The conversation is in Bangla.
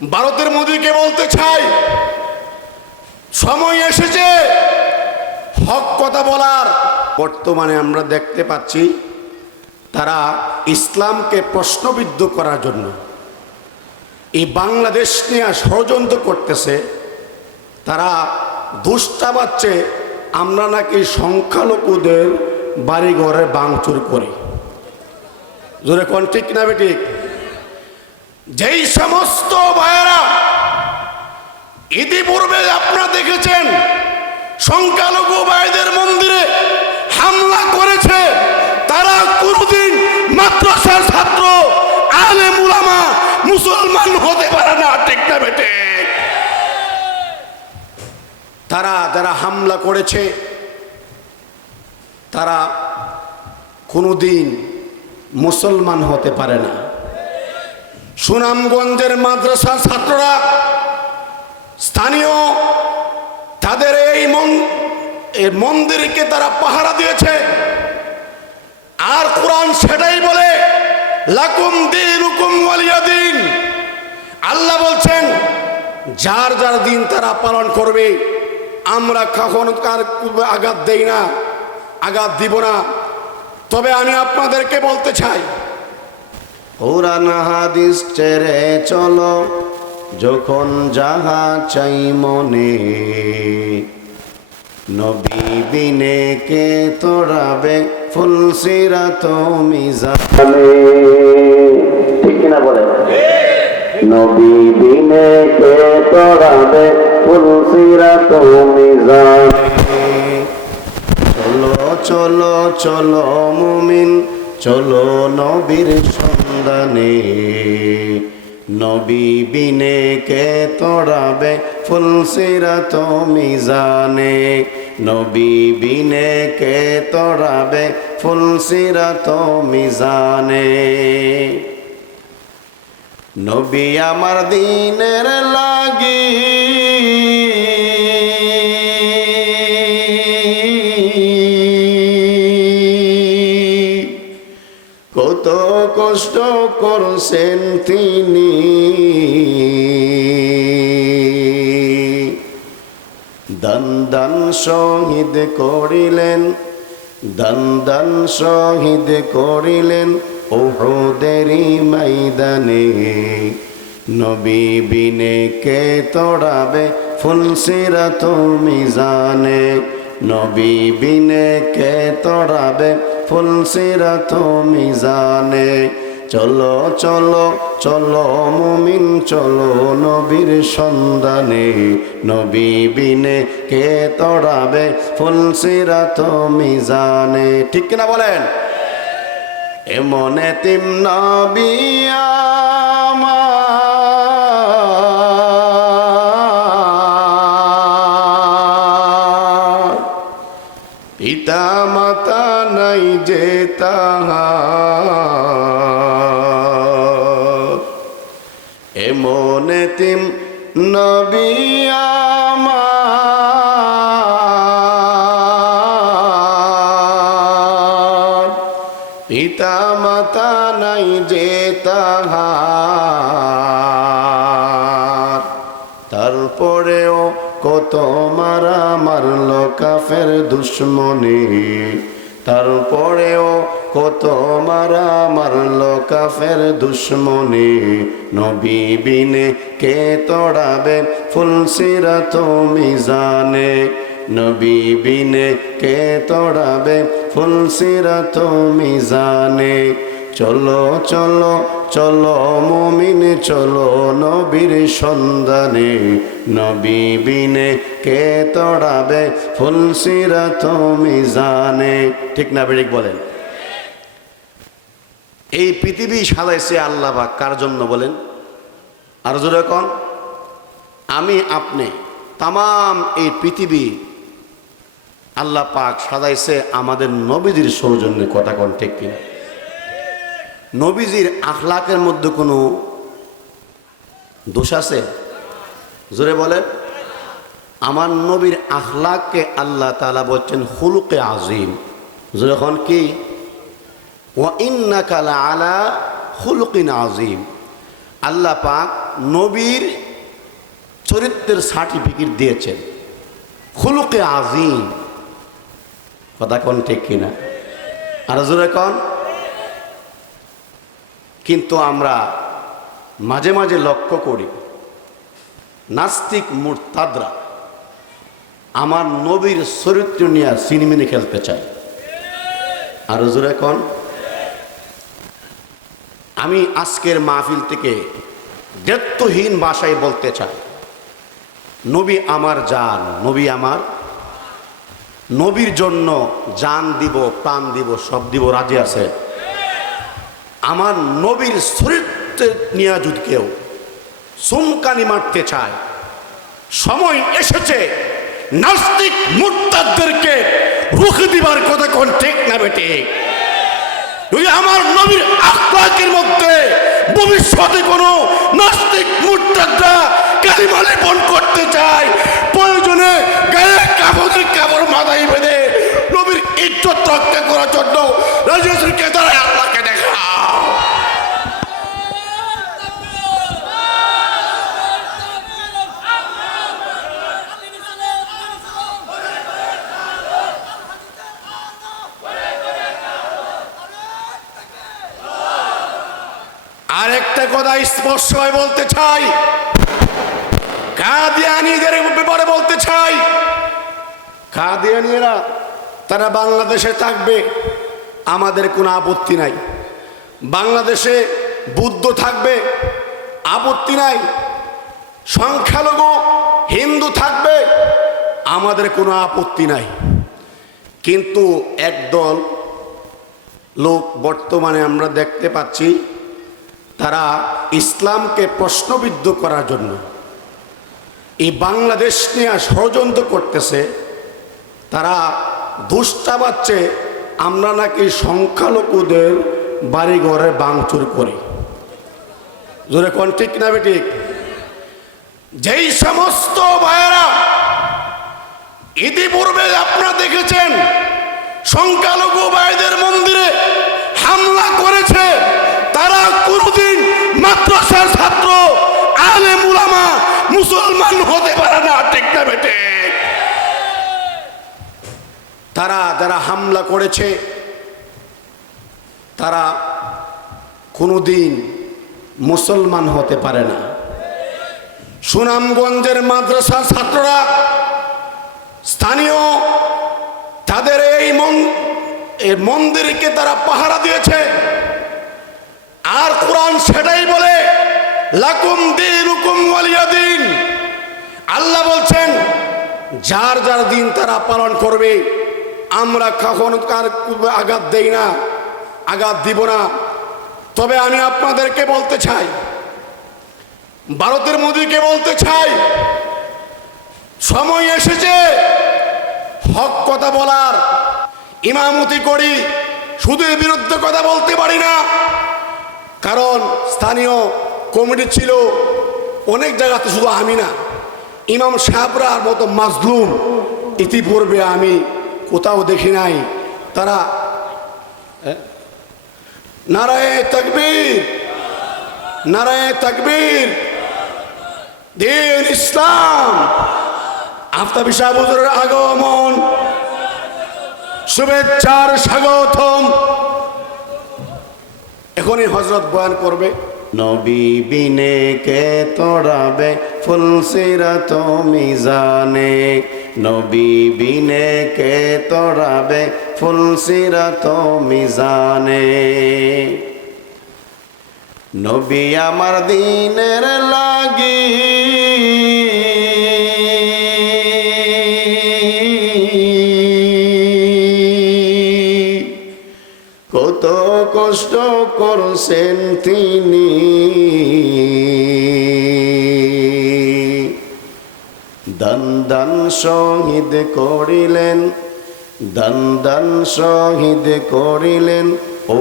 ভারতের মোদীকে বলতে চাই? সময় এসেছে। হক কথা বলার। বর্তমানে আমরা দেখতে পাচ্ছি তারা ইসলামকে প্রশ্নবিদ্ধ করার জন্য। এই বাংলাদেশ নিয়ে ষড়যন্ত্র করতেছে। তারা দুষ্টা পাচ্ছে আমরা নাকি সংখ্যালঘুদের বাড়িঘরে বাংচুর করি। জোরে কোন ঠিক না বেঠিক যেই সমস্ত ভাইয়েরা ইতিপূর্বে আপনারা দেখেছেন, সংখ্যালঘু ভাইদের মন্দিরে হামলা করেছে, তারা কোনদিন মাদ্রাসার ছাত্র আলে মুলামা মুসলমান হতে পারে না, ঠিক না বেটে। তারা যারা হামলা করেছে, তারা কোনোদিন মুসলমান হতে পারে না। সুনামগঞ্জের মাদ্রাসার ছাত্ররা, স্থানীয় তাদের এই মন, এই মন্দিরকে তারা পাহারা দিয়েছে। আর কোরআন সেটাই বলে, লাকুম দিন হুকুম দিন। আল্লাহ বলছেন, যার যার দিন তারা পালন করবে, আমরা কখনো কার আঘাত দেই না, আঘাত দিব না। তবে আমি আপনাদেরকে বলতে চাই কোরআন হাদিস ছেড়ে চলো যখন যাহা চাই মনে। নবী বিনে কে তোরাবে ফুলসিরা তুমি জানে ঠিক না বলে? নবী বিনে কে তোরাবে ফুলসিরা তুমি জানে চলো চলো চলো মুমিন চলো নবীর সন্ধানে। নবী বিনে কে তোড়াবে ফুলসিরা তুমি জানে নবী বিনে কে তোড়াবে ফুলসিরা তুমি জানে নবী আমার দিনের লাগি। কত কষ্ট করছেন তিনি। দান দান শহীদ করিলেন, দান দান শহীদ করিলেন ওহদেরি ময়দানে। নবী বিনে কে তোড়াবে ফুলসিরা তুমি জানে নবী বিনে কে তোড়াবে ফুলসিরা তুমি জানে। চলো চলো চলো মুমিন, চলো নবীর সন্ধানে। নবী বিনে কে তোড়াবে? ফুলসিরা তুমি জানে। ঠিক কিনা বলেন? এমন তিম নবী আমার পিতা মাতা নাই যে এমন তিম নবী আমার। পিতা মাতা নাই যে তাহার। কত মারা মারল কাফের দুশ্মনী। তারপরেও কত মারা মারল কাফের দুশ্মনী। নবী বিনে কে তোড়াবে ফুলসিরা তুমি জানে। নবী বিনে কে তোড়াবে ফুলসিরা তুমি জানে। চলো চলো চলো মুমিন, চলো নবীর সন্ধানে। নবী বিনে কে তোড়াবে ফুলসিরা তুমি জানে ঠিক না বেড়িক বলেন। এই পৃথিবী সাজাইছে আল্লাহ পাক, কার জন্য বলেন? আর জোরে কন। আমি, আপনি তাম এই পৃথিবী আল্লাহ পাক সাজাইছে আমাদের নবীদের সৌজন্যে, কথা কন ঠিক কিনা? নবীজির আখলাকের মধ্যে কোনো দোষ আছে? জোরে বলেন। আমার নবীর আখলাককে আল্লাহ তালা বলছেন হুলুকে আজিম যখন কি? ও ইন্নাকালা আলা হুলুকিন আজিম আল্লাহ পাক নবীর চরিত্রের সার্টিফিকেট দিয়েছেন। খুলুকে আজিম কথা কোন ঠিক কিনা? আর জোরে কন। কিন্তু আমরা মাঝে মাঝে লক্ষ্য করি, নাস্তিক মুরতাদরা আমার নবীর চরিত্র নিয়ে সিনেমিনি খেলতে চায়। আর জোরে কন আমি আজকের মাহফিল থেকে দায়িত্বহীন ভাষায় বলতে চাই, নবী আমার জান, নবী আমার, নবীর জন্য জান দিব, প্রাণ দিব, সব দিব, রাজি আছে? আমার নবীর চরিত্র নিয়ে যদি কেউ চুমকানি মারতে চায়, সময় এসেছে, নাস্তিক মুরতাদদেরকে রুখে দিবার কথা কোন ঠিক না বেটে? যদি আমার নবীর আখলাকের মধ্যে ভবিষ্যতে কোনো নাস্তিক মুরতাদরা কালিমা লেপন করতে চায়, প্রয়োজনে গায়ে কাপড়ের কাপড় মাথায় বেঁধে নবীর ইজ্জত রক্ষা করার জন্য তারা কথা স্পষ্ট হয়ে বলতে চাই। কাদিয়ানিদের ব্যাপারে বলতে চাই। কাদিয়ানিরা তারা বাংলাদেশে থাকবে, আমাদের কোনো আপত্তি নাই। বাংলাদেশে বুদ্ধ থাকবে, আপত্তি নাই। সংখ্যালঘু, হিন্দু থাকবে, আমাদের কোনো আপত্তি নাই। কিন্তু একদল লোক বর্তমানে আমরা দেখতে পাচ্ছি তারা ইসলামকে প্রশ্নবিদ্ধ করার জন্য এই বাংলাদেশ নিয়ে ষড়যন্ত্র করতেছে, তারা দুষ্টা বাচ্চে আমরা নাকি সংখ্যালঘুদের বাড়ি ঘরে বাংচুর করি। জোরে কোন ঠিক না বেঠিক যেই সমস্ত ভাইয়েরা ইতিপূর্বে আপনারা দেখেছেন, সংখ্যালঘু ভাইদের মন্দিরে হামলা করেছে তারা কোনদিন মাদ্রাসার ছাত্র আলে মুলামা মুসলমান হতে পারে না, ঠিক না তারা যারা হামলা করেছে, তারা কোনোদিন মুসলমান হতে পারে না। সুনামগঞ্জের মাদ্রাসার ছাত্ররা স্থানীয় তাদের এই মন্দিরকে তারা পাহারা দিয়েছে। আর কোরআন সেটাই বলে, লাকুম দিন হুকুম দিন আল্লাহ বলছেন, যার যার দিন তারা পালন করবে, আমরা কখনো কার আঘাত দেই না, আঘাত দিব না। তবে আমি আপনাদেরকে বলতে চাই, ভারতের মোদীকে বলতে চাই, সময় এসেছে, হক কথা বলার, ইমামতি করি, সুদের বিরুদ্ধে কথা বলতে পারি না। কারণ স্থানীয় কমিটি ছিল অনেক জায়গাতে শুধু আমি না, ইমাম সাহরার মতো মাজলুম ইতিপূর্বে আমি কোথাও দেখি নাই। তারা নারায় তকবীর নারায় তকবীর, দিন ইসলাম, আফতাবি সাহুজুরের আগমন, শুভেচ্ছার স্বাগতম। এখনই হজরত বয়ান করবে। নবী বিনে কে তোড়াবে ফুলসিরাত মিজানে। নবী বিনে কে তোড়াবে ফুলসিরাত মিজানে। নবী আমার দিনের লাগি কত কষ্ট করছেন তিনি। দান দান শহীদ করিলেন দান দান শহীদ করিলেন ও